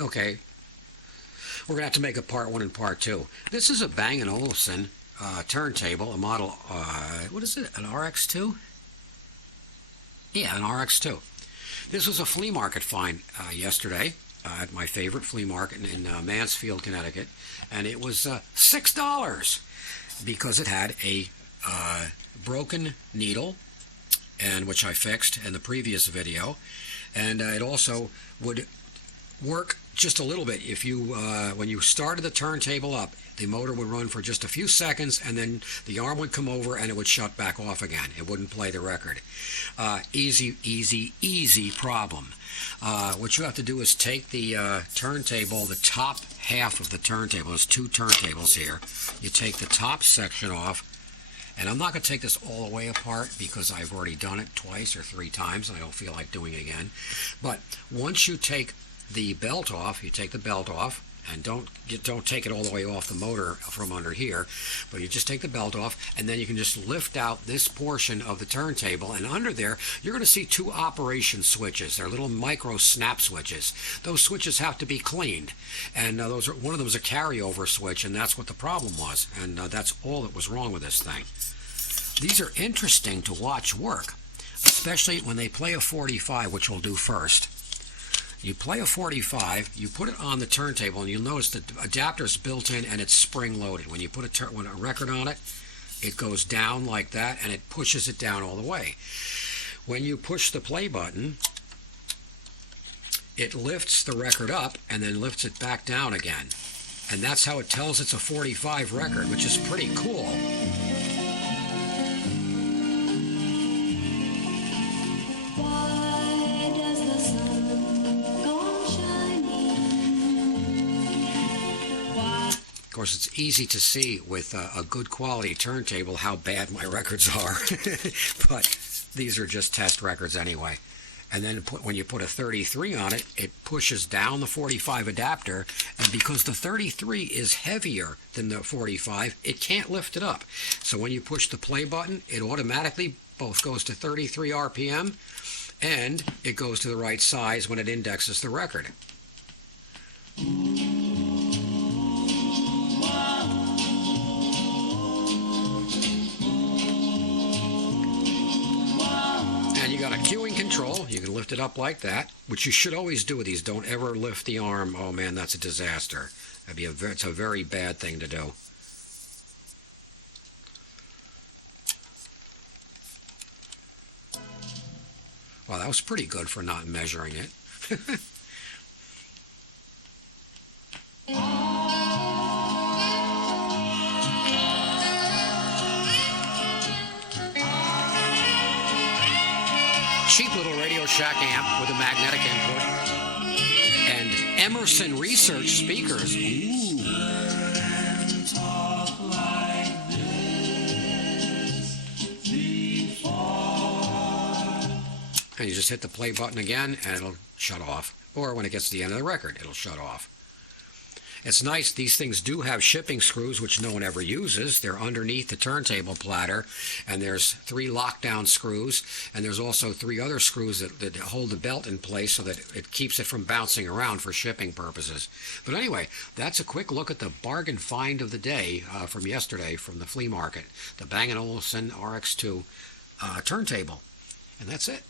Okay, we're going to have to make a part one and part two. This is a Bang & Olufsen turntable, a model, what is it, an RX2? Yeah, an RX2. This was a flea market find yesterday at my favorite flea market in Mansfield, Connecticut, and it was $6 because it had a broken needle, and which I fixed in the previous video, and it also would work just a little bit if you when you started the turntable up, the motor would run for just a few seconds and then the arm would come over and it would shut back off again. It wouldn't play the record. Easy problem. What you have to do is take the turntable, the top half of the turntable. There's two turntables here. You take the top section off, and I'm not going to take this all the way apart because I've already done it twice or three times and I don't feel like doing it again. But once you take the belt off, you take the belt off, and don't take it all the way off the motor from under here, but you just take the belt off, and then you can just lift out this portion of the turntable, and under there you're going to see two operation switches. They're little micro snap switches. Those switches have to be cleaned, and one of them is a carryover switch, and that's what the problem was, and that's all that was wrong with this thing. These are interesting to watch work, especially when they play a 45, which we'll do first. You play a 45, you put it on the turntable, and you'll notice the adapter is built in and it's spring-loaded. When you put a record on it, it goes down like that, and it pushes it down all the way. When you push the play button, it lifts the record up and then lifts it back down again. And that's how it tells it's a 45 record, which is pretty cool. Of course, it's easy to see with a good quality turntable how bad my records are, but these are just test records anyway. And then when you put a 33 on it, it pushes down the 45 adapter, and because the 33 is heavier than the 45, it can't lift it up. So when you push the play button, it automatically both goes to 33 RPM, and it goes to the right size when it indexes the record. And you got a cueing control. You can lift it up like that, which you should always do with these. Don't ever lift the arm. Oh man, that's a disaster. It's a very bad thing to do. Well, that was pretty good for not measuring it. Cheap little Radio Shack amp with a magnetic input. And Emerson Research speakers. Ooh. And you just hit the play button again and it'll shut off. Or when it gets to the end of the record, it'll shut off. It's nice. These things do have shipping screws, which no one ever uses. They're underneath the turntable platter, and there's 3 lockdown screws, and there's also 3 other screws that hold the belt in place so that it keeps it from bouncing around for shipping purposes. But anyway, that's a quick look at the bargain find of the day from yesterday from the flea market, the Bang & Olufsen RX2 turntable. And that's it.